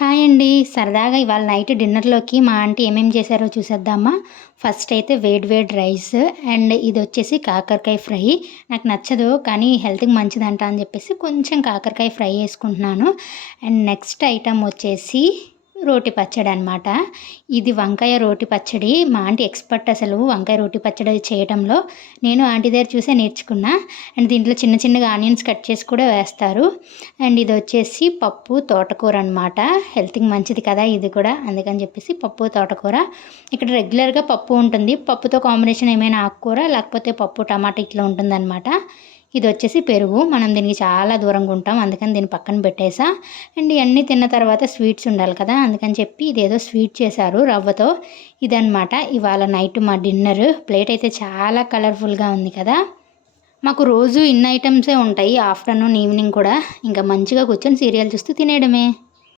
Hi అండి. సరదాగా ఇవాళ నైట్ డిన్నర్‌లోకి మా ఆంటీ ఏమేమి చేశారో చూసేద్దామా? ఫస్ట్ అయితే వేడి వేడి రైస్ అండ్ ఇదొచ్చేసి కాకరకాయ ఫ్రై. నాకు నచ్చదు కానీ హెల్త్‌కి మంచిదంట అని చెప్పేసి కొంచెం కాకరకాయ ఫ్రై చేసుకుంటున్నాను. అండ్ నెక్స్ట్ ఐటెమ్ వచ్చేసి రోటి పచ్చడనమాట. ఇది వంకాయ రోటి పచ్చడి. మా ఆంటీ ఎక్స్‌పర్ట్ అసలు వంకాయ రోటి పచ్చడి చేయటంలో. నేను ఆంటీ దగ్గర చూసే నేర్చుకున్నా. అండ్ దీంట్లో చిన్న చిన్నగా ఆనియన్స్ కట్ చేసి కూడా వేస్తారు. అండ్ ఇదొచ్చేసి పప్పు, తోటకూర అనమాట. హెల్త్‌కి మంచిది కదా ఇది కూడా. అందుకని చెప్పేసి పప్పు, తోటకూర. ఇక్కడ రెగ్యులర్‌గా పప్పు ఉంటుంది. పప్పుతో కాంబినేషన్ ఏమైనా ఆకుకూర లేకపోతే పప్పు, టమాటా ఇట్లా ఉంటుందనమాట. ఇదొచ్చేసి పెరుగు. మనం దీనికి చాలా దూరంగా ఉంటాం. అందుకని దీన్ని పక్కన పెట్టేసా. అండ్ ఇయన్నీ తిన్న తర్వాత స్వీట్స్ ఉండాలి కదా! అందుకని చెప్పి ఇదేదో స్వీట్ చేశారు రవ్వతో. ఇదనమాట ఇవాళ నైట్ మా డిన్నర్. ప్లేట్ అయితే చాలా కలర్‌ఫుల్‌గా ఉంది కదా! మాకు రోజు ఇన్ని ఐటెమ్సే ఉంటాయి. ఆఫ్టర్‌నూన్, ఈవినింగ్ కూడా. ఇంకా మంచిగా కూర్చొని సీరియల్ చూస్తూ తినేయడమే.